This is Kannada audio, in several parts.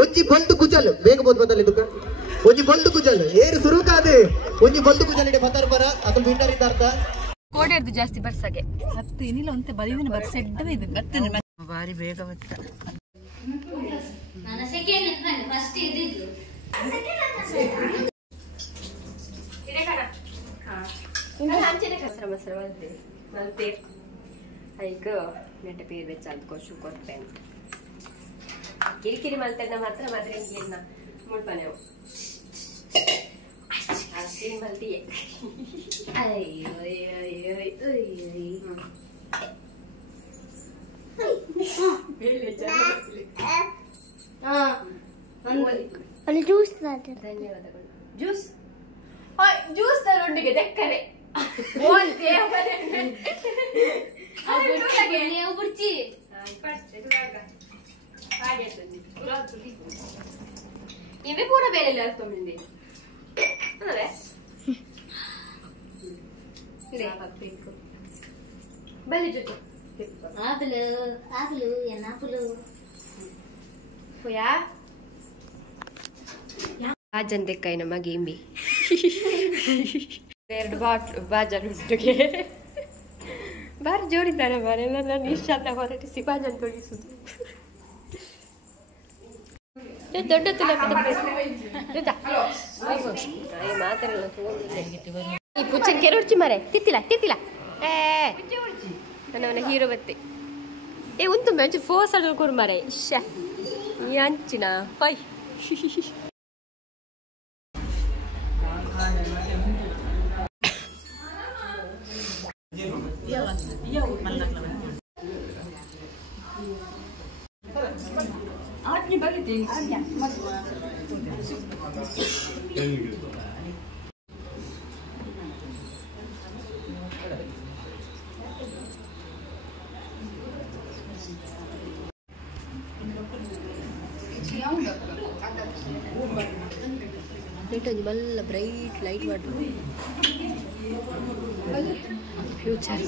ಒಂಜಿ ಬಂದು ಕುಜಲ್ ಬೇಗ ಬೋದು ಬದಲಿ ದುಕ ಒಂಜಿ ಬಂದು ಕುಜಲ್ ಏರು ಸುರು ಕಾದೆ ಒಂಜಿ ಬಂದು ಕುಜಲ್ ಇಡೆ ಬತಾರ ಬರ ಅದು ಬಿಟ್ಟರ್ ಇದ್ದಾರ್ತ ಕೋಡೆರ್ದು ಜಾಸ್ತಿ ಬರ್ಸಗೆ ಹತ್ತು ಏನಿಲ್ಲ ಅಂತ ಬದಿದಿನ ಬರ್ಸ ಎಡ್ಡವೇ ಇದು ಬರ್ತೇನೆ ಬಾರಿ ಬೇಗ ಬತ್ತ ನಾನು ಸೆಕೆಂಡ್ ನಾನು ಫಸ್ಟ್ ಇದ್ದಿದ್ದು ಇಡೆ ಕಡ ನಾನು ಅಂಚನೆ ಕಸರ ಮಸರ ಬಂದೆ ಮಲ್ಪೆ ಐಗ ನೆಟ್ಟ ಪೇರ್ ವೆಚ್ಚ ಅಂದ್ಕೋಶು ಕೊಟ್ಟೆ ಕಿರಿಕಿರಿ ಮಲ್ತನ್ನ ಮಾತ್ರ ಮಾತ್ರ ಇಂಗ್ಲಿಷ್ನ ಮುಳ್ಪನೆವು ಅಷ್ಟೇ ಮಲ್ತಿಯೇ ಅಯ್ಯೋ ಅಯ್ಯೋ ಅಯ್ಯೋ ಅಯ್ಯೋ ಅಲ್ಲಿ ಜ್ಯೂಸ್ ಧನ್ಯವಾದಗಳು ಜ್ಯೂಸ್ ಜ್ಯೂಸ್ ತಗೊಂಡಿಗೆ ತೆಕ್ಕರೆ ಬುಡ್ಚಿ ಇವೆ ಪೂರ ಬೇರೆ ಎಲ್ಲ ಹಾಕೊಂಡಿ ಬಲಿ ಜೊತೆ ಆಪಲು ಎನ್ನಾಪಲು ಯಾ ಬಾಜಂತೆ ಕೈ ನಮ್ಮ ಗೇಂಬಿ ಎರಡು ಬಾಜನುಂಟುಗೆ ಬಾರಿ ಜೋರಿದ್ದಾರೆ ಮರೆಲ್ಲ ನಾನು ಇಷ್ಟ ಹೊರಟಿಸಿ ಬಾಜನ್ ತೊಗಿಸುದು ದೊಡ್ಡ ಮಾತಾಡಲ್ಲ ಈ ಪುಚ್ಚನ್ ಕೆರೊಡ್ಚಿ ಮರೆ ತಿತ್ತಿಲ್ಲ ತಿತ್ತಿಲ್ಲ ನನ್ನವನ ಹೀರೋ ಬತ್ತೆ ಏ ಉಂಟು ಮಂಚು ಫೋರ್ಸ್ ಅಡ್ಡು ಕೂರು ಮರೆ ಇಷ್ಟ ಈ ಅಂಚಿನ ಪೈ ಮಲ್ಲ bright light water future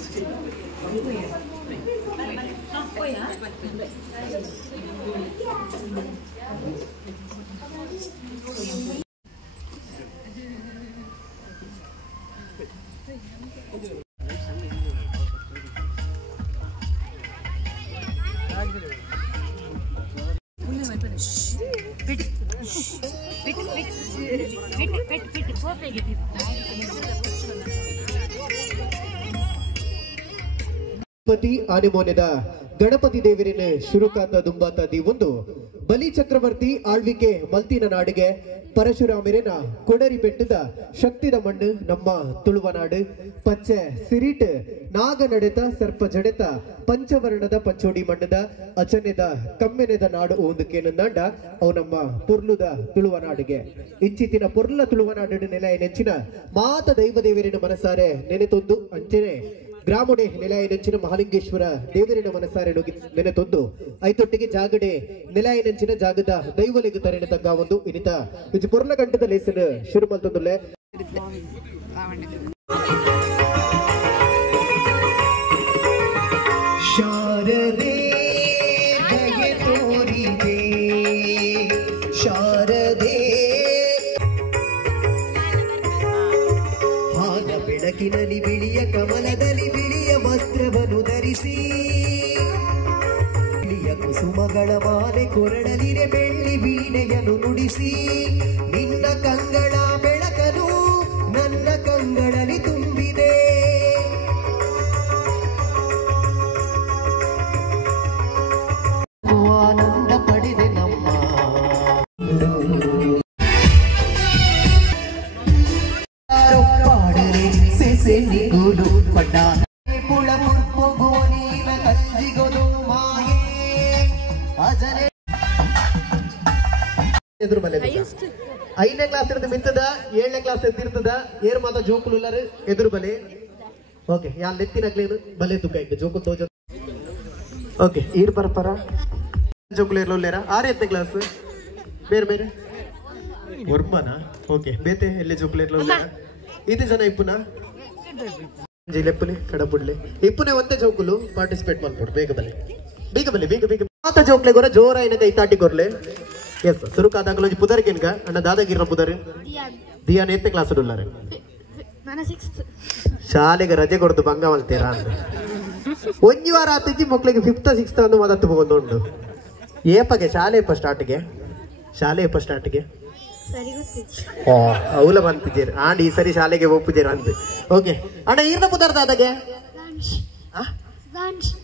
Ganapati ಆನೆಮೋನೆದ ಗಣಪತಿ ದೇವರಿನ ಶುರುಕಾತ ದುಂಬಾತ ಒಂದು ಬಲಿ ಚಕ್ರವರ್ತಿ ಆಳ್ವಿಕೆ ಮಲ್ತಿನ ನಾಡಿಗೆ ಪರಶುರಾಮರೇನ ಕೊಡರಿ ಬೆಟ್ಟದ ಶಕ್ತಿದ ಮಣ್ಣು ನಮ್ಮ ತುಳುವನಾಡು ಪಚ್ಚೆ ಸಿರಿಟ್ ನಾಗ ನಡೆತ ಸರ್ಪ ಜಡೆತ ಪಂಚವರ್ಣದ ಪಂಚೋಡಿ ಮಣ್ಣದ ಅಚನೆದ ಕಮ್ಮೆನೆದ ನಾಡು ಒಂದಕ್ಕೇನಂದಾಂಡ ಅವು ನಮ್ಮ ಪುರ್ಲುದ ತುಳುವನಾಡಿಗೆ ಇಂಚಿತಿನ ಪುರ್ಲ ತುಳುವನಾಡು ನೆಲ ನೆಂಚಿನ ಮಾತ ದೈವ ದೇವರಿನ ಮನಸಾರೆ ನೆನೆತೊಂದು ಅಂಚನೆ ಗ್ರಾಮಡೆ ನೆಲಾಯ ನೆಂಚಿನ ಮಹಾಲಿಂಗೇಶ್ವರ ದೇವರಿನ ಮನಸಾರೆ ನೆನೆತೊಂದು ಐತೊಟ್ಟಿಗೆ ಜಾಗಡೆ ನೆಲಾಯ ನೆಂಚಿನ ಜಾಗದ ದೈವಲಿಗ ತರೆನ ತಗ್ಗ ಒಂದು ಇನಿತ ಇದು ಪುರ್ಲ ಗಂಟದ ಲೇಸನ ಶುರು ಮಲ್ತೊಂದುಲ್ಲೆ ಶಾರದೆ ದಯೆ ತೋರಿದೆ ಶಾರದೆ ಹಾಗ ಬೆಳಕಿನಲ್ಲಿ ಬಿಳಿಯ ಕಮಲದಲ್ಲಿ ಬಿಳಿಯ ವಸ್ತ್ರವನ್ನು ಧರಿಸಿ ಬಿಳಿಯ ಕುಸುಮಗಳ ಮಾಲೆ ಕೊರಡಲಿರೆ ಬೆಳ್ಳಿ ವೀಣೆಯನ್ನು ನುಡಿಸಿ ನಿನ್ನ ಕಂಗಳ ಬೆಳಕನು ನನ್ನ ಕಂಗಳಲ್ಲಿ ತುಂಬಿದೆ ಆನಂದ ಪಡೆದೆ ನಮ್ಮ ನಿಗೂಲು ಪಡ್ಡ ಪುಳ ಮುರ್ಪು ನೀನ ಕಂಜಿಗೊದು ಮಾಯೇ ಅಜನೆ ಎದುರು ಬಲೆ 5ನೇ ಕ್ಲಾಸ್ ಇರ್ತದ ಮಿತ್ತದ 7ನೇ ಕ್ಲಾಸ್ ಎತ್ತಿರ್ತದ ಏರ್ ಮಾತ ಜೋಕುಲು ಎಲ್ಲರೂ ಎದುರು ಬಲೆ ಓಕೆ ಯಾ ಲೆತ್ತಿನಗ್ಲೇನು ಬಲೆ ತುಕ ಇಟ್ಟು ಜೋಕು ತೋಜ ಓಕೆ ಈರ್ ಪರಪರ ಜೋಕುಲು ಇರ್ಲೋಲ್ಲೇರ 6ನೇ ಕ್ಲಾಸ್ ಬೇರೆ ಬೇರೆ ಉರ್ಮನ ಓಕೆ ಬೇತೆ ಎಲ್ಲಿ ಜೋಕುಲು ಇರ್ಲೋಲ್ಲೇರ ಇದು ಜನ ಇಪ್ಪುನ ಜಿಲೆಪ್ಪಲಿ ಕಡಬುಡ್ಲೆ ಇಪ್ಪುನೆ ಒಂದೇ ಜೋಕುಲು ಪಾರ್ಟಿಸಿಪೇಟ್ ಮಾಡ್ಬೋದು ಬೇಗ ಬಲೆ ಬೇಗ ಬಲೆ ಬೇಗ ಬೇಗ ಮಾತ ಜೋಕ್ಲೆ ಗೊರ ಜೋರ ಏನ ಕೈ ತಾಟಿ ಕೊರ್ಲೆ ಎಸ್ ಸುರುಕಾದಾಗಲ ಪುದರ್ಗೆನ್ಗ ಅಣ್ಣ ದಾದಾಗಿರ ಪುದರ್ ದಿಯಾನ್ ಎತ್ತೆ ಕ್ಲಾಸ್ ಉಳ್ಳಾರೆ ನಾನು 6th ಶಾಲೆಗೆ ರಜೆ ಕೊಡ್ತು ಭಂಗ ಮಲ್ತೀರಾ ಅಂದ್ರೆ ಒಂಜಿ ವಾರ ಆತಿಜ್ಜಿ ಮಕ್ಳಿಗೆ 5th 6th ಅಂದು ಮದತ್ತು ಹೋಗೊಂಡು ಏಪಗೆ ಶಾಲೆ ಇಪ್ಪ ಸ್ಟಾರ್ಟ್ಗೆ ಸರಿ ಗೊತ್ತಿತ್ತು ಓ ಅವಲ ಬಂತಿದ್ದೀರಿ ಆಂಡ್ ಈ ಸರಿ ಶಾಲೆಗೆ ಒಪ್ಪುಜೀರ ಅಂತ ಓಕೆ ಅಣ್ಣ ಈರ್ನ ಪುದರ್ ದಾದಾಗೆ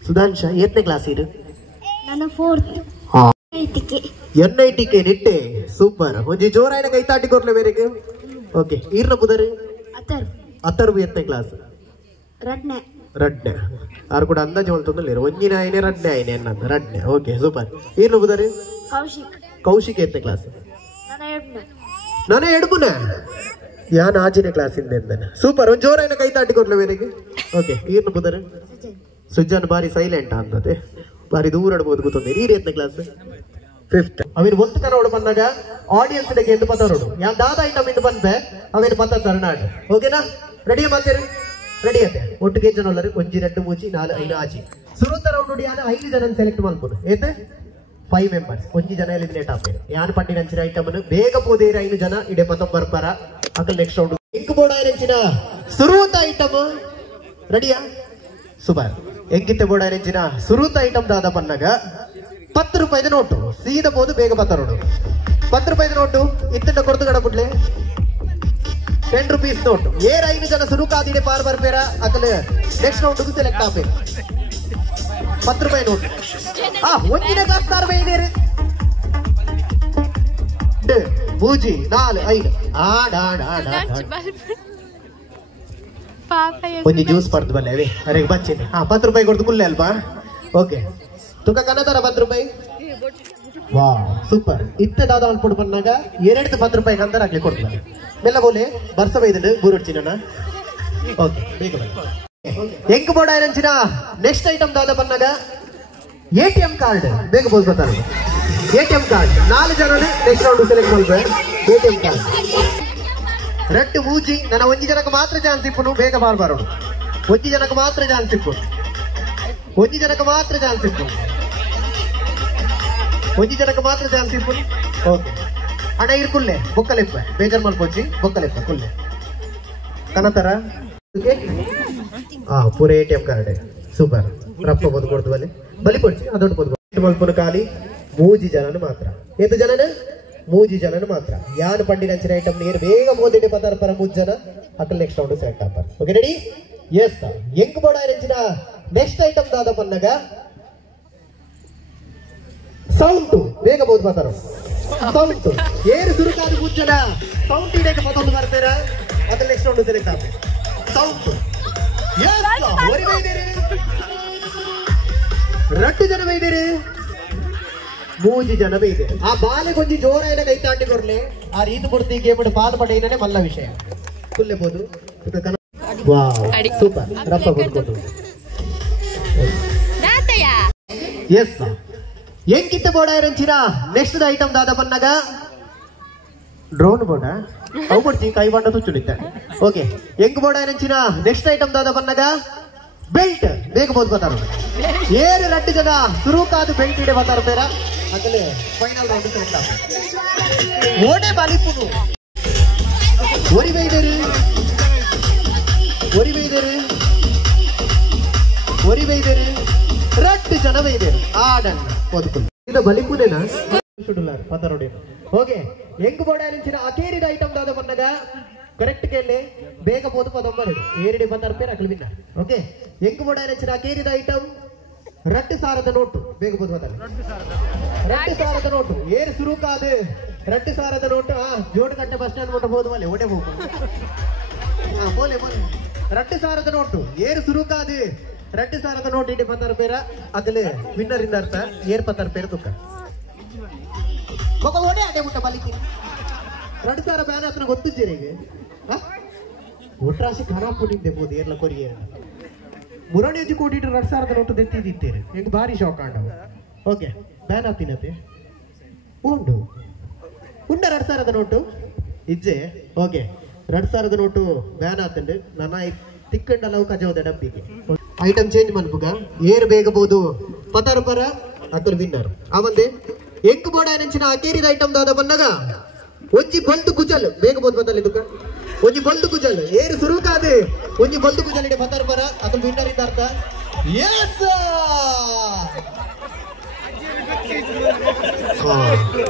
ಸುಧಾಂಶ 8ನೇ ಕ್ಲಾಸ್ ಇರು ನನ್ನ 4th NITK ನಿಟ್ಟೆ ಸೂಪರ್ ಒಂಜಿ ಜೋರಾಯಿನ ಕೈ ತಾಟಿ ಕೊರ್ಲೆ ಬೇರೆಗೆ ಓಕೆ ಈರ್ನ ಪುದರ್ ಅಥರ್ವ 8ನೇ ಕ್ಲಾಸ್ ರಡ್ನೆ ಆರು ಕೂಡ ಅಂದಾಜು ಹೊಲ್ತೊಂದಿಲ್ಲ ಒಂಜಿನ ಆಯ್ನೆ ರಡ್ನೆ ಆಯ್ನೆ ಅನ್ನಂದ ರಡ್ನೆ ಓಕೆ ಸೂಪರ್ ಈರ್ನ ಪುದರ್ ಕೌಶಿಕ್ 8ನೇ ಕ್ಲಾಸ್ ನಾನೇ ಎಡ್ಬುನ ಯಾನ್ ಆಜಿನ ಕ್ಲಾಸ್ ಇಂದ ಸೂಪರ್ ಒಂದ್ ಜೋರಾಯಿನ ಕೈ ತಾಟಿ ಕೊರ್ಲೆ ಬೇರೆಗೆ ಓಕೆ ಈರ್ನ ಪುದರ್ ಸುಜನ್ ಬಾರಿ ಸೈಲೆಂಟ್ ಅಂತದೆ ಬಾರಿ ದೂರ ಇಡ್ಬೋದು ಗೊತ್ತೊಂದು ಈ 8ನೇ ಕ್ಲಾಸ್ 5th ಅವಿನ ಒಂದು ಕನ್ನಡ ಬಂದಾಗ ಆಡಿಯನ್ಸ್ ಗೆ ಎಂದು ಪತ್ತರೋಡು ಯಾ ದಾದ ಐಟಮ್ ಇಂದ ಬಂದೆ ಅವಿನ ಪತ್ತ ತರನಾಡು ಓಕೆನಾ ರೆಡಿ ಮಾಡ್ತೀರಿ ರೆಡಿ ಆತೆ ಒಟ್ಟಿಗೆ ಜನ ಉಳ್ಳರು ಒಂಜಿ 2 3 4 5 ಆಚಿ ಸುರುತ್ತ ರೌಂಡ್ ಉಡಿಯಾನ 5 ಜನ ಸೆಲೆಕ್ಟ್ ಮಾಡ್ಬೋದು ಏತೆ 5 ಮೆಂಬರ್ಸ್ ಒಂಜಿ ಜನ ಎಲಿಮಿನೇಟ್ ಆಗ್ತಾರೆ ಯಾನ್ ಪಂಡಿನ ಅಂಚಿನ ಐಟಮ್ ಅನ್ನು ಬೇಗ ಪೋದೇರ 5 ಜನ ಇಡೆ ಪತ್ತ ಬರ್ಪಾರ Akal next round ink board ಆಯ್ರಂಚಿನ ಸುರುತ್ತ ಐಟಮ್ ರೆಡಿಯಾ ಸೂಪರ್ ಎಂಗಿತ್ತೆ ಬೋರ್ಡ್ ಆಯ್ರಂಚಿನ ಸುರುತ್ತ ಐಟಮ್ ದಾದ ಪನ್ನಗ 10 ರೂಪಾಯಿದ ನೋಟು ಸೀದಾ ಬೋದು ಬೇಗ ಬತ್ತಾರೋಡು 10 ರೂಪಾಯಿದ ನೋಟು ಇತ್ತಿಂದ ಕೊಡ್ತು ಕಡ ಬಿಡ್ಲೆ 10 ರೂಪೀಸ್ ನೋಟು ಏರ್ 5 ಜನ ಸುರುಕಾದಿಡೆ ಪಾರ್ ಬರ್ಬೇರ Akal next round select Ape 10 ರೂಪಾಯಿ ನೋಟು ಒಂದಿನ ಕಾಸ್ತಾರ ಬೈದೇರಿ ಬೂಜಿ 4 5 ಒಂದಿ ಜ್ಯೂಸ್ ಪಡ್ದು ಬಲ್ಲೆ ಅವೇ ಅರೆಗೆ ಬಚ್ಚಿನಿ 10 ರೂಪಾಯಿ ಕೊಡ್ದು ಕುಲ್ಲೆ ಅಲ್ವಾ ಓಕೆ ತುಕ ಕನ್ನದಾರ 10 ರೂಪಾಯಿ ವಾ ಸೂಪರ್ ಇತ್ತೆ ದಾದ ಅನ್ಪುಡು ಬಂದಾಗ 2 10 ರೂಪಾಯಿ ಕಂದಾರ ಆಗ್ಲಿ ಕೊಡ್ತಾರೆ ಮೆಲ್ಲ ಬೋಲೆ ಬರ್ಸ ಬೈದಿಡು ಬೂರುಡ್ಚಿನ ಓಕೆ ಬೇಗ ಎಂಕ್ ಬೋರ್ಡ್ ಆಯ್ರಂಚಿನ ನೆಕ್ಸ್ಟ್ ಐಟಮ್ ದಾದ ಬಂದಾಗ ATM ಕಾರ್ಡ್ ಬೇಗ ಬೋಲ್ ಬರ್ತಾರೆ ATM ಕಾರ್ಡ್ 4 ಜನ ನೆಕ್ಸ್ಟ್ ರೌಂಡ್ ಸೆಲೆಕ್ಟ್ ಮಾಡ್ಬೇಕು ATM ಕಾರ್ಡ್ ರಟ್ಟು ಮೂಜಿ ನನ್ನ ಒಂಜಿ ಜನಕ್ಕೆ ಮಾತ್ರ ಚಾನ್ಸ್ ಇಪ್ಪನು ಬೇಗ ಬಾರ್ಬಾರೋಡು ಒಂಜಿ ಜನಕ್ಕೆ ಮಾತ್ರ ಚಾನ್ಸ್ ಇಪ್ಪನು ಒಂಜಿ ಜನಕ್ಕೆ ಮಾತ್ರ ಚಾನ್ಸ್ ಇಪ್ಪನು ಓಕೆ ಅಣ್ಣ ಇರ್ಕುಲ್ಲೆ ಬೊಕ್ಕಲೆಪ್ಪ ಬೇಜಾರ್ ಮಲ್ಪೊಚ್ಚಿ ಬೊಕ್ಕಲೆಪ್ಪ ಕುಲ್ಲೆ ಕನತರ ಪೂರ ATM ಕಾರ್ಡ್ ಸೂಪರ್ ರಪ್ಪ ಬೋದು ಕೊಡ್ದು ಬಲಿ ಕೊಡ್ಸಿ ಅದೊಂದು ಬೋದು ಮಲ್ಪನು ಖಾಲಿ ಮೂಜಿ ಜನನು ಮಾತ್ರ ಎಷ್ಟು ಜನನ ಮೂಜಿ ಜನನು ಮಾತ್ರ ಯಾನ್ ಪಂಡಿನ ಅಂಚಿನ ಐಟಮ್ ನೀರು ಬೇಗ ಮೋದಿಡೆ ಪದಾರ ಪರ 3 ಜನ ಅಕಲ್ ನೆಕ್ಸ್ಟ್ ರೌಂಡ್ ಸೆಲೆಕ್ಟ್ ಆಗ್ತಾರೆ ಓಕೆ ರೆಡಿ ಎಸ್ ಎಂಕ್ ಬೋರ್ಡ್ ಆಯ್ರಂಚಿನ ನೆಕ್ಸ್ಟ್ ಐಟಮ್ ದಾದ ಪನ್ನಗ ಸೌಂಡ್ ಬೇಗ ಬೋದು ಮಾತಾರ ಸೌಂಡ್ ಏರು ಸುರುಕಾದ 3 ಜನ ಸೌಂಡ್ ಇಡಕ್ಕೆ ಮತ್ತೊಂದು ಬರ್ತಾರ ಅಕಲ್ ನೆಕ್ಸ್ಟ್ ರೌಂಡ್ ಸೆಲೆಕ್ಟ್ ಆಗ್ತಾರೆ ಸೌಂಡ್ ಎಸ್ ಓರಿ ಬೈದೇರಿ 2 ಜನ ಬೈದೇರಿ 3 ಜನ ಬೈದೆ ಆ ಬಾಲೆ ಕೊಂಚಿ ಜೋರಾಯಿನ ಕೈ ತಾಂಡಿ ಕೊರ್ಲೆ ಆ ರೀತಿ ಕೊಡ್ತಿ ಗೇಮ್ ಪಾಲ್ ಪಡೆಯನೇ ಮಲ್ಲ ವಿಷಯ ಕುಲ್ಲೆಬಹುದು ವಾವ್ ಸೂಪರ್ ರಪ್ಪ ಕೊಡ್ಬೋದು ಎಸ್ ಎಂಕಿತ್ತ ಬೋರ್ಡ್ ಆಯ್ರಂಚಿನ ನೆಕ್ಸ್ಟ್ ಐಟಮ್ ದಾದ ಪನ್ನಗ ಡ್ರೋನ್ ಬೋರ್ಡ್ ಅವು ಕೊಡ್ತಿ ಕೈ ಬಾಂಡ ತುಚ್ಚುಳಿತ್ತೆ ಓಕೆ ಎಂಕ್ ಬೋರ್ಡ್ ಆಯ್ರಂಚಿನ ನೆಕ್ಸ್ಟ್ ಐಟಮ್ ದಾದ ಪನ್ನಗ ಬೆಲ್ಟ್ ಬೇಗ ಬೋದು ಬತ್ತಾರ ಏರು 2 ಜನ ಸುರುಕಾದ ಬೆಲ್ಟ್ ಇಡೆ ಬತ್ತಾರ ಬೇರ ಅಕಲೆ ಫೈನಲ್ ರೌಂಡ್ ಸೆಲೆಕ್ಟ್ ಆಗ್ತದೆ ಓಡೆ ಬಾಲಿಪುನು ಓರಿ ಬೈದೇರಿ 2 ಜನ ಬೈದೇರಿ ಆಡನ್ನ ಓದ್ಕೊಂಡು ಇಲ್ಲ ಬಲಿಪುನೇನಾ ಸುಡುಲಾರ ಪತ್ತಾರೋಡಿ ಓಕೆ ಎಂಗ್ ಬೋರ್ಡ್ ಆಯ್ರಂಚಿನ ಅಕೇರಿದ ಐಟಮ್ ದಾದ ಪನ್ನಗ ಕರೆಕ್ಟ್ ಕೇಳಿ ಬೇಗ ಬೋದು ಪದೊಂಬರು ಏರಿಡಿ ಬಂದಾರ ಪೇರ್ ಅಕಲ್ ವಿನ್ನ ಓಕೆ ಎಂಕ್ ಬೋರ್ಡ್ ಆಯ್ರಂಚಿನ ಅಕೇರಿದ ಐಟಮ್ 2 ಸಾವಿರದ ನೋಟು ಬೇಗ ಬೋದು ಬತ್ತಾರ 2 ಸಾವಿರದ ನೋಟು ಏರು ಸುರುಕಾದು 2 ಸಾವಿರದ ನೋಟು ಜೋಡು ಕಟ್ಟೆ ಬಸ್ ಸ್ಟ್ಯಾಂಡ್ ನೋಟ ಬೋದು ಮಲೆ ಓಡೆ ಹೋಗು ಬೋಲೆ 2 ಸಾವಿರದ ನೋಟು ಏರು ಸುರುಕಾದು 2 ಸಾವಿರದ ನೋಟು ಇಡಿ ಬಂದಾರ ಪೇರ ಅಕಲ್ ವಿನ್ನರ್ ಇಂದ ಅರ್ಥ ಏರ್ ಪತ್ತಾರ ಪೇರ್ ತುಕ್ಕ ಮಗ ಓಡೆ ಅಡೆ ಮುಟ್ಟ ಬಲಿಕಿ 2 ಸಾವಿರ ಬ್ಯಾನ್ ಹತ್ರ ಗೊತ್ತಿದ್ದೀರಿಗೆ ಒಟ್ರಾಶಿ ಖರಾಬ್ ಕೊಟ್ಟಿದ್ದೆ ಬೋದು ಏರ್ಲ ಕೊರಿಯರ್ ಮುರಣಿಯಜ್ಜಿ ಕೊಟ್ಟಿಟ್ಟು 2 ಸಾವಿರದ ನೋಟು ದೆತ್ತಿದ್ದೀರಿ ಹೆಂಗ್ ಭಾರಿ ಶಾಕ್ ಆಂಡವು ಓಕೆ ಬ್ಯಾನ್ ಆಗ್ತೀನತೆ ಉಂಡು 2 ಸಾವಿರದ ನೋಟು ಇಜ್ಜೆ ಓಕೆ 2 ಸಾವಿರದ ನೋಟು ಬ್ಯಾನ್ ಆಗ್ತಂಡು ನನ್ನ ತಿಕ್ಕಂಡಲವು ಕಜೋದ ಡಬ್ಬಿಗೆ ಐಟಮ್ ಚೇಂಜ್ ಮನ್ಪುಗ ಏರ್ ಬೇಗ ಬೋದು ಪತಾರ ಪರ ಅದ್ರ ವಿನ್ನರ್ ಅವಂದೆ ಎಂಕ್ ಬೋಡ ನೆಂಚಿನ ಅಕೇರಿದ ಐಟಮ್ ದಾದ ಬಂದಾಗ ಒಂಜಿ ಬಲ್ದು ಕುಜಲ್ ಬೇಗ ಬೋದು ಬದಲಿ ದುಃಖ ಒಂಜಿ ಬಲ್ದು ಕುಜಲ್ ಏರು ಸುರುಕಾದೆ ಒಂಜಿ ಬಲ್ದು ಕುಜಲ್ ಇಡೆ ಬತ್ತಾರ ಬರ ಅದು ವಿನ್ನರ್ ಇಂದ ಅರ್ಥ ಎಸ್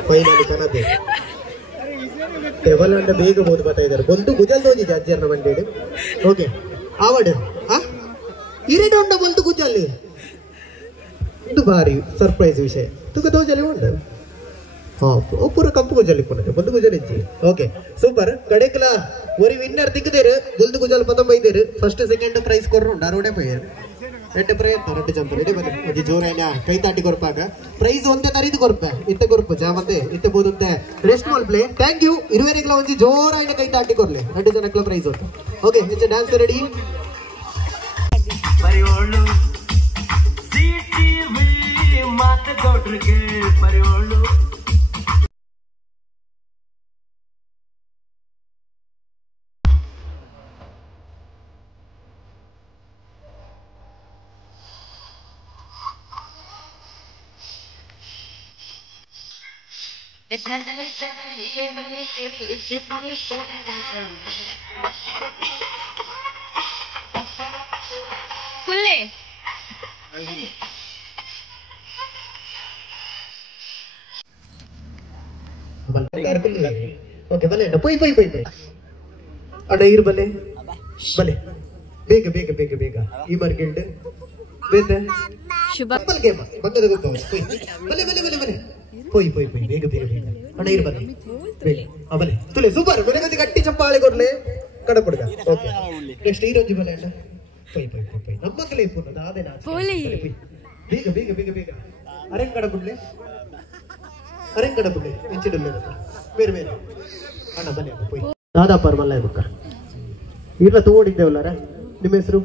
ಫೈನಲಿ ಕನದೆ ಟೇಬಲ್ ಅಂಡ ಬೇಗ ಬೋದು ಬರ್ತಾ ಇದ್ದಾರೆ ಬಲ್ದು ಕುಜಲ್ ತೋಜಿದೆ ಅಜ್ಜರ್ನ ಬಂಡೇಡು ಓಕೆ ಆವಡ್ ಇರೆಡು ಉಂಡ ಬಲ್ದು ಕುಜಲ್ ಇದು ಭಾರಿ ಸರ್ಪ್ರೈಸ್ ವಿಷಯ ತುಕ ತೋಜಲಿ ಉಂಡು ಪೂರ ಕಂಪು ಗುಜಲ್ ಇಪ್ಪುಂಡು ಬಲ್ದು ಗುಜಲ್ ಇಜ್ಜಿ ಓಕೆ ಸೂಪರ್ ಕಡೆಕಲ ಒರಿ ವಿನ್ನರ್ ತಿಕ್ಕದೇರು ಬಲ್ದು ಗುಜಲ್ ಪದಂ ಬೈದೇರು ಫಸ್ಟ್ ಸೆಕೆಂಡ್ ಪ್ರೈಸ್ ಕೊರ್ರುಂಡು ಅರೋಡೆ ಪೋಯರು ರೆಡ್ ಪ್ರಯತ್ನ ರೆಡ್ ಜಂಪರ್ ಇಡೀ ಬಂದು ಒಂಜಿ ಜೋರೇನ ಕೈ ತಾಟಿ ಕೊರ್ಪಾಗ ಪ್ರೈಸ್ ಒಂದೇ ತರಿದು ಕೊರ್ಪೆ ಇತ್ತೆ ಕೊರ್ಪು ಜಾಮಂತೆ ಇತ್ತೆ ಬೋದಂತೆ ರೆಸ್ಟ್ ಮಾಲ್ ಪ್ಲೇ ಥ್ಯಾಂಕ್ ಯು ಇರುವೆರಿಗ್ಲ ಒಂಜಿ ಜೋರಾಯಿನ ಕೈ ತಾಟಿ ಕೊರ್ಲೆ ರೆಡ್ ಜನಕ್ಲ ಪ್ರೈಸ್ ಉಂಟು ಓಕೆ ಹೆಚ್ಚು ಡ್ಯಾನ್ಸ್ ರೆಡಿ ಪರಿಯೋಳು ಸಿಟಿವಿ ಮಾತ ಕೊಟ್ರಿಗೆ ಪರಿಯೋಳು ಫುಲ್ಲೇ ಓಕೆ ಬಲೆ ಪೊಯ್ ಪೊಯ್ ಪೊಯ್ ಪೊಯ್ ಅಣ್ಣ ಇರು ಬಲೆ ಬಲೆ ಬೇಗ ಬೇಗ ಬೇಗ ಬೇಗ ಈ ಮಾರ್ಕೆಟ್ ಬೇತೆ ಶುಭ ಸಿಂಪಲ್ ಗೇಮ್ ಬಂಗದ ಗೊತ್ತು ಬಲೆ ಬಲೆ ಬಲೆ ಬಲೆ ಪೊಯ್ ಪೊಯ್ ಪೊಯ್ ಬೇಗ ಬೇಗ ಬೇಗ ಅಣ್ಣ ಇರು ಬಲೆ ಬೇಗ ಬಲೆ ತುಲೆ ಸೂಪರ್ ಮನೆಗಂದಿ ಗಟ್ಟಿ ಚಪ್ಪಾಳೆ ಕೊಡ್ಲೆ ಕಡಪುಡ್ಗ ಓಕೆ ನೆಕ್ಸ್ಟ್ ಈರೋಜಿ ಬಲೆ ಅಣ್ಣ ಪೊಯ್ ಪೊಯ್ ಪೊಯ್ ಪೊಯ್ ನಮ್ಮ ಕಲೆ ಪೂರ್ಣ ದಾದೆ ನಾ ಬೇಗ ಬೇಗ ಬೇಗ ಬೇಗ ಅರೆಂಗ್ ಕಡಪುಡ್ಲೆ ಅರೆಂಗ್ ಕಡಪುಡ್ಲೆ ಹೆಚ್ಚಿಡಲ್ಲ ಬೇರೆ ಬೇರೆ ಅಣ್ಣ ಬನ್ನಿ ಅಣ್ಣ ಪೊಯ್ ದಾದಾಪರ್ ಮಲ್ಲ ಬುಕ್ಕ ಇರ್ಲ ತೋಡಿದ್ದೇವಲ್ಲಾರ ನಿಮ್ಮ ಹೆಸರು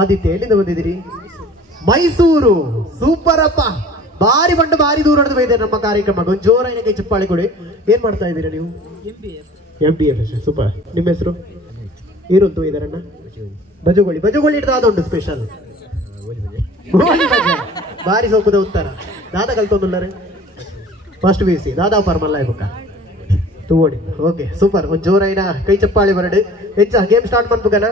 ಆದಿತ್ಯ ಎಲ್ಲಿಂದ ಬಂದಿದ್ದೀರಿ ಮೈಸೂರು ಸೂಪರ್ ಅಪ್ಪ ಬಾರಿ ಬಂಡು ಬಾರಿ ದೂರ ನಡೆದು ಬೈದೆ ನಮ್ಮ ಕಾರ್ಯಕ್ರಮ ಒಂದು ಜೋರಾಯಿನ ಕೈ ಚಪ್ಪಾಳೆ ಕೊಡಿ ಏನ್ ಮಾಡ್ತಾ ಇದ್ದೀರಾ ನೀವು MBF ಸೂಪರ್ ನಿಮ್ಮ ಹೆಸರು ಏನಂತ ಇದಾರಣ್ಣ ಬಜಗೋಳಿ ಬಜಗೋಳಿ ಹಿಡ್ದು ಅದೊಂದು ಸ್ಪೆಷಲ್ ಬಾರಿ ಸೋಪದ ಉತ್ತರ ದಾದ ಕಲ್ತೊಂದುಲ್ಲಾರೆ ಫಸ್ಟ್ BC ದಾದಾ ಪರ್ಮಲ್ಲ ಬುಕ್ಕ ತೋಡಿ ಓಕೆ ಸೂಪರ್ ಒಂದು ಜೋರಾಯಿನ ಕೈ ಚಪ್ಪಾಳಿ ಬರಡು ಹೆಚ್ಚ ಗೇಮ್ ಸ್ಟಾರ್ಟ್ ಮಾಡ್ಬೇಕನ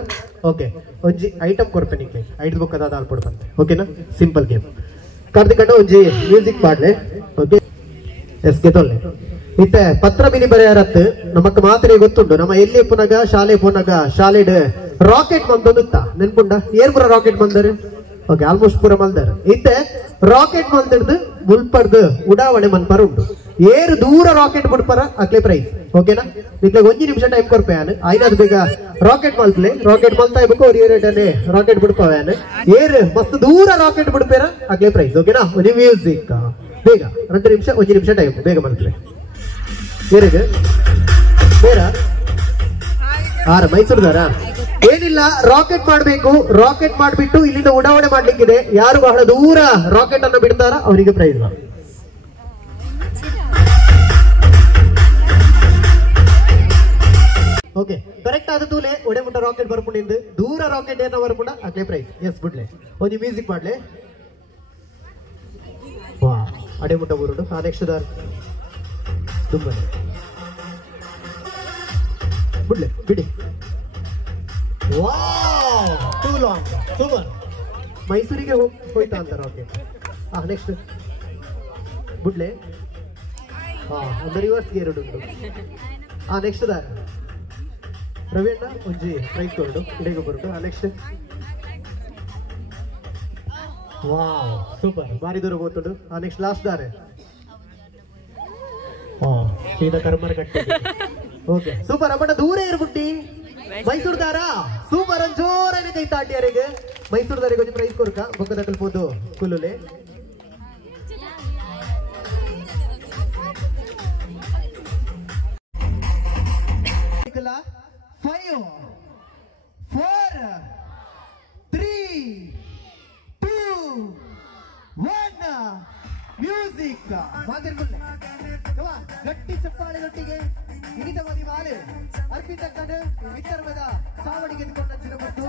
ಓಕೆ ಒಂಜಿ ಐಟಮ್ ಕೊರ್ಪೆ ನಿಂಗೆ 5 ಬುಕ್ಕ ದಾದ ಆಲ್ಪಡ್ ಬಂತೆ ಓಕೆನಾ ಸಿಂಪಲ್ ಗೇಮ್ ಕಾರ್ತಿಕಣ್ಣ ಒಂಜಿ ಮ್ಯೂಸಿಕ್ ಪಾಡ್ಲೆ ಓಕೆ ಎಸ್ಗೆ ತೊಲ್ಲೆ ಇತ್ತೆ ಪತ್ರ ಬಿನಿ ಬರೆಯಾರತ್ತು ನಮಕ್ ಮಾತ್ರ ಗೊತ್ತುಂಡು ನಮ್ಮ ಎಲ್ಲಿ ಪುನಗ ಶಾಲೆ ಪುನಗ ಶಾಲೆಡ್ ರಾಕೆಟ್ ಬಂದೊಂದುತ್ತ ನೆನ್ಪುಂಡ ಏರ್ ಪುರ ರಾಕೆಟ್ ಬಂದರು ಓಕೆ ಆಲ್ಮೋಸ್ಟ್ ಪೂರ ಮಲ್ದಾರ ಇತ್ತೆ ರಾಕೆಟ್ ಮಲ್ದಿಡ್ದು ಮುಲ್ಪರ್ದು ಉಡಾವಣೆ ಮನ್ಪರ ಉಂಟು ಏರು ದೂರ ರಾಕೆಟ್ ಬಿಡ್ಪರ ಅಕ್ಲೆ ಪ್ರೈಸ್ ಓಕೆನಾ ನಿಕ್ಲೆ 1 ನಿಮಿಷ ಟೈಮ್ ಕೊರ್ಪೆ ಆನ್ ಐನಾದ್ ಬೇಗ ರಾಕೆಟ್ ಮಲ್ತ್ಲೆ ರಾಕೆಟ್ ಮಲ್ತಾ ಇಬೇಕು ಅವ್ರು ಏರೇಟನೆ ರಾಕೆಟ್ ಬಿಡ್ಪವೆ ಆನ್ ಏರ್ ಮಸ್ತ್ ದೂರ ರಾಕೆಟ್ ಬಿಡ್ಪೇರ ಅಕ್ಲೆ ಪ್ರೈಸ್ ಓಕೆನಾ ಒಂದು ಮ್ಯೂಸಿಕ್ ಬೇಗ 2 ನಿಮಿಷ 1 ನಿಮಿಷ ಟೈಮ್ ಬೇಗ ಮಲ್ತ್ಲೆ ಏರಿದೆ ಬೇಡ ಆರ ಮೈಸೂರ್ದಾರ ಏನಿಲ್ಲ ರಾಕೆಟ್ ಮಾಡ್ಬೇಕು ರಾಕೆಟ್ ಮಾಡ್ಬಿಟ್ಟು ಇಲ್ಲಿಂದ ಉಡಾವಣೆ ಮಾಡ್ಲಿಕ್ಕಿದೆ ಯಾರು ಬಹಳ ದೂರ ರಾಕೆಟ್ ಅನ್ನು ಬಿಡ್ತಾರ ಅವರಿಗೆ ಪ್ರೈಸ್ ಓಕೆ ಕರೆಕ್ಟ್ ಆದ ತೂಲೆ ಒಡೆ ಮುಟ್ಟ ರಾಕೆಟ್ ಬರ್ಕೊಂಡಿಂದು ದೂರ ರಾಕೆಟ್ ಏನೋ ಬರ್ಕೊಂಡ ಅದೇ ಪ್ರೈಸ್ ಎಸ್ ಬಿಡ್ಲೆ ಒಂದು ಮ್ಯೂಸಿಕ್ ಮಾಡ್ಲೆ ವಾ ಅಡೆ ಮುಟ್ಟ ಬರುಡು ಆ ನೆಕ್ಸ್ಟ್ ದಾರ್ ತುಂಬಾ ಬಿಡ್ಲೆ ಬಿಡಿ ವಾವ್ ಟೂ ಲಾಂಗ್ ಸೂಪರ್ ಮೈಸೂರಿಗೆ ಹೋಯ್ತಾ ಅಂತ ರಾಕೆಟ್ ನೆಕ್ಸ್ಟ್ ಬಿಡ್ಲೆ ಒಂದು ರಿವರ್ಸ್ ಗೇರ್ ಉಂಟು ನೆಕ್ಸ್ಟ್ ದಾರ ರವಿಯಣ್ಣ ಒಂಜಿ ಪ್ರೈಸ್ ಕೊರಡು ಇಡೆಗೆ ಬರುಡು ನೆಕ್ಸ್ಟ್ ವಾವ್ ಸೂಪರ್ ಬಾರಿ ದೂರ ಹೋಗ್ತುಂಡು ನೆಕ್ಸ್ಟ್ ಲಾಸ್ಟ್ ದಾರೆ ಸೀದಾ ಕರ್ಮರ ಕಟ್ಟಿ ಓಕೆ ಸೂಪರ್ ಅಮ್ಮಣ್ಣ ದೂರ ಇರ್ಬಿಟ್ಟಿ ಮೈಸೂರು ದಾರ ಸೂಪರ್ ಒಂದು ಜೋರಾಗಿ ಕೈ ತಾಟಿಯಾರಿಗೆ ಮೈಸೂರು ದಾರಿಗೆ ಒಂದು ಪ್ರೈಸ್ ಕೊರ್ಕ ಬೊಕ್ಕದ ಕಲ್ಪೋದು ಕುಲ್ಲುಲೆ Five, 4, 3, 2, 1, ಮ್ಯೂಸಿಕ್ ಗಟ್ಟಿ ಚಪ್ಪಾಳೆಗಟ್ಟಿಗೆ ಇನಿತವಾದಿ ಮಾಲೆ ಅರ್ಪಿತ ಕಡೆ ವಿತರ್ಮದ ಚಾವಡಿಗೆ ಎದ್ದುಕೊಂಡ ಮತ್ತು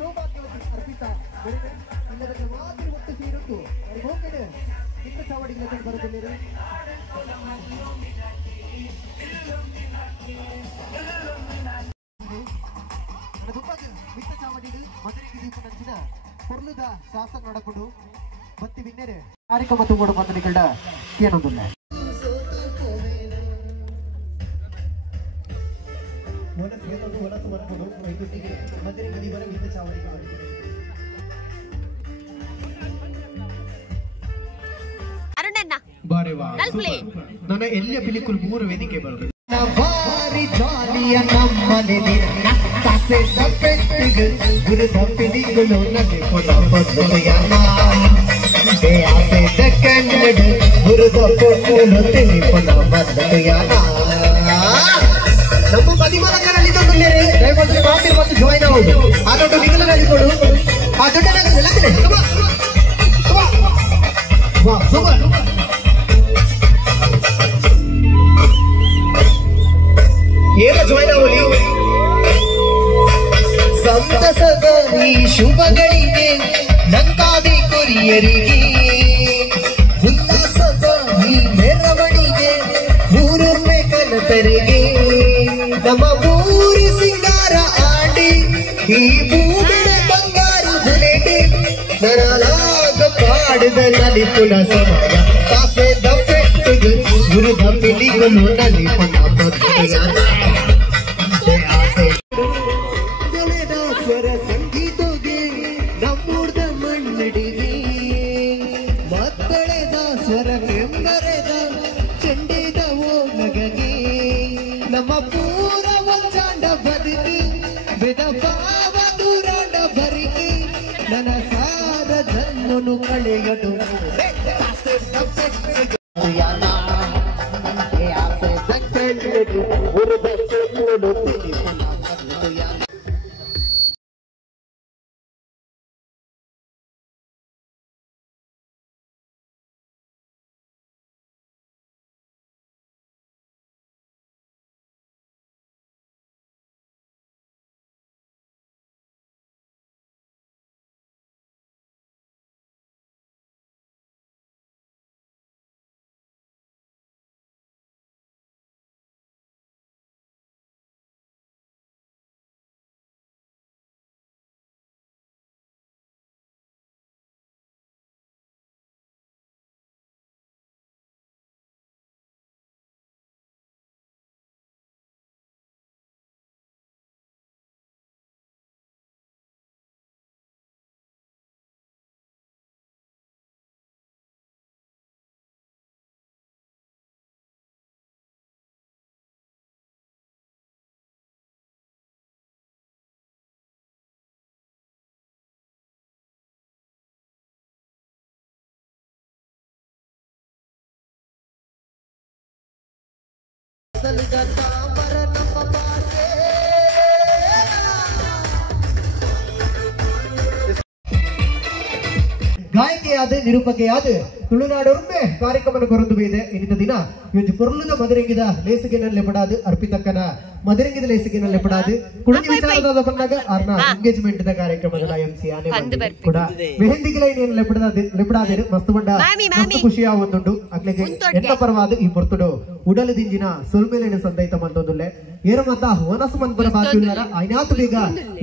ಸೌಭಾಗ್ಯವತಿ ಅರ್ಪಿತಾ ಬೆಳೆಗೆ ಇಲ್ಲದ ಮಾತ್ರ ಒಟ್ಟು ಸೇರಿದ್ದು ಹೋಗಡೆ ಇತ್ತ ಚಾವಡಿಗೆ ಬರುತ್ತಿದ್ದೀರಿ. ಮಿತ್ತ ಚಾವಡಿಗೆ ಮದುವೆಗೆ ದೀಪ ನಂಚಿನ ಕೊರ್ಲುದ ಶಾಸನ ನಡಕೊಂಡು ಬತ್ತಿ ಬಿನ್ನೆರೆ ಕಾರ್ಯಕ್ರಮ ತುಂಬೋಡು ಬಂದನಿಗಳ ಏನೊಂದಿಲ್ಲ ನನ್ನ ಎಲ್ಲಿಯ ಪಿಲಿಕುಲ್ 3 ವೇದಿಕೆ ಬರುತ್ತೆ. ಭಾರಿ ಜಾಲಿಯ ನಮ್ಮನೆ ಗುರುದ ಪಿಲಿಗಳು ನಗೆ ಕನ್ನಡ ಗುರುದ ಪೊಣ್ಣು ತಿಳಿಪುನ ಬದಲಯಾನ ನಮ್ಮ ಮದಿಮಲಕರಲ್ಲಿ ತೊಂದರೆ ದಯಮಾಡಿ ಮಾತಿ ಮತ್ತು ಜಾಯಿನ್ ಆಗೋದು ಆ ದೊಡ್ಡ ನಿಗಲ ನಡೆಸಿಕೊಡು ಆ ದೊಡ್ಡ ಏನ ಜಾಯಿನ್ ಆಗೋಲಿ ಸಂತಸದ ಈ ಶುಭಗಳಿಗೆ ನಂಗಾದೆ ಕೊರಿಯರಿಗೆ ಉಲ್ಲಾಸದ ಈ ಮೆರವಣಿಗೆ ಊರೊಮ್ಮೆ ಕನತರಿಗೆ ನಮ್ಮ ಊರಿ ಸಿಂಗಾರ ಆಡಿ ಈ ಭೂಮಿಯ ಬಂಗಾರು ಬುಲೆಟಿ ನರಲಾಗ ಪಾಡದ ನಲಿಪುನ ಸಮಯ ಕಾಸೆ ದಪ್ಪೆಟ್ಟಿಗೆ ಗುರುದ ಪಿಲಿಗಳು ನಲಿಪುನ ಬದಲಾನ ಸ್ವರ ಸಂಗೀತೋಗೆ ನಮ್ಮೂರ್ದ ಮಣ್ಣಡಿಗೆ ಮತ್ತಳೆದ ಸ್ವರ ಕೆಂಬರೆದ ಚೆಂಡಿದ ಓ ನಗಗೆ ನಮ್ಮ ಪೂರ ಒಂಚಾಂಡ ಬದುಕಿ ಬೆದ ಭಾವ ದೂರಾಂಡ ಬರಿಕೆ ನನ್ನ ಸಾರ ಜನ್ಮನು ಕಳೆಯದು ಗಾಯಕಿಯಾದ ನಿರೂಪಕೆಯಾದ ತುಳುನಾಡೊರ್ಮೆ ಕಾರ್ಯಕ್ರಮ ಕೊರೊಂದು ಇದೆ ಇನ್ನಿನ ದಿನ ಇವತ್ತು ಪೊರ್ಲುದ ಮದರಂಗಿದ ಲೇಸಿಗೆನಲ್ಲಿ ಪಡಾದು ಅರ್ಪಿತಕ್ಕನ ಮದರಂಗಿದ ಲೇಸಿಗೆನಲ್ಲಿ ಪಡಾದು ಕುಡುಗಿ ವಿಚಾರದ ಬಂದಾಗ ಅರ್ನ ಎಂಗೇಜ್ಮೆಂಟ್ ದ ಕಾರ್ಯಕ್ರಮದ ಎಂಸಿ ಆನೆ ಕೂಡ ಮೆಹಂದಿಗೆ ಲೈನ್ ಲೆಪಡಾದಿರು ಮಸ್ತ್ ಬಂಡ ಮಸ್ತ್ ಖುಷಿಯ ಒಂದುಂಡು ಅಗ್ಲಿಗೆ ಎಂತ ಪರವಾದ ಈ ಪೊರ್ತುಡು ಉಡಲು ದಿಂಜಿನ ಸೊಲ್ಮೇಲಿನ ಸಂದೈತ ಮಂತೊಂದುಲ್ಲೆ ಏರ ಮತ್ತ ವನಸ ಮಂತರ ಬಾಕಿಯುಳ್ಳರ ಐನಾತು ಬೇಗ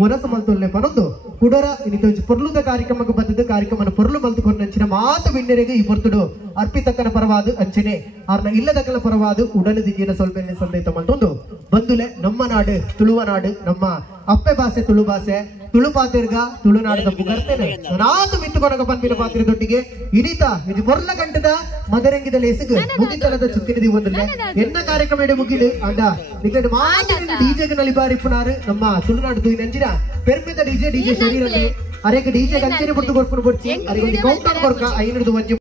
ವನಸ ಮಂತೊಲ್ಲೆ ಪನೊಂದು ಕುಡರ ಇನ್ನಿತ ಪೊರ್ಲುದ ಕಾರ್ಯಕ್ರಮಕ್ಕೆ ಬಂದದ್ದು ಕಾರ್ಯಕ್ರಮನ ಪೊರ್ಲು ಮಲ್ತುಕೊಂಡು ಅಂಚಿನ ಮಾತು ಬಿಣ್ಣೆರೆಗೆ ಈ ಪೊರ್ತುಡು ಅರ್ಪಿತಕ್ಕನ ಪರವಾದ ಅಂಚನೆ ಆರ್ನ ಇಲ್ಲದಕ್ಕನ ಪರವಾದ ಉಡಲು ದಿಂಜಿನ ಸೊಲ್ಮೇಲಿನ ಸಂದೈತ ಮಂತೊಂದು ಬಂದುಲೆ ನಮ್ಮ ನಾಡು ತುಳುವ ನಾಡು ನಮ್ಮ ಅಪ್ಪೆ ಭಾಷೆ ತುಳು ಭಾಷೆ ತುಳು ಪಾತಿರ್ಗ ತುಳುನಾಡದ ಮುಗರ್ತೇನೆ ನಾತು ಮಿತ್ತುಕೊನಗ ಬಂದಿನ ಪಾತಿರದೊಟ್ಟಿಗೆ ಇನಿತ ಇದು ಮೊರ್ಲ ಗಂಟದ ಮದರಂಗಿದ ಲೇಸಿಗೆ ಮುಗಿತಲದ ಚುಕ್ಕಿನದಿ ಒಂದಿಲ್ಲ ಎನ್ನ ಕಾರ್ಯಕ್ರಮ ಇಡೆ ಮುಗಿದು ಅಂಡ ನಿಕಡೆ ಮಾತಿನ ಡಿಜೆಗೆ ನಲಿಬಾರಿಪ್ಪುನಾರು ನಮ್ಮ ತುಳುನಾಡು ತೂಯಿ ನಂಚಿನ ಪೆರ್ಮೆದ ಡಿಜೆ ಶರೀರಕ್ಕೆ ಅರೆಗೆ ಡಿಜೆ ಗಂಚನೆ ಬಿಟ್ಟು ಕೊಡ್ಕೊಂಡು ಕೊಡ್ಸಿ ಅರೆಗೆ ಕೌಂಟರ್ ಕೊಡ್ಕ 500 ವಂಜಿ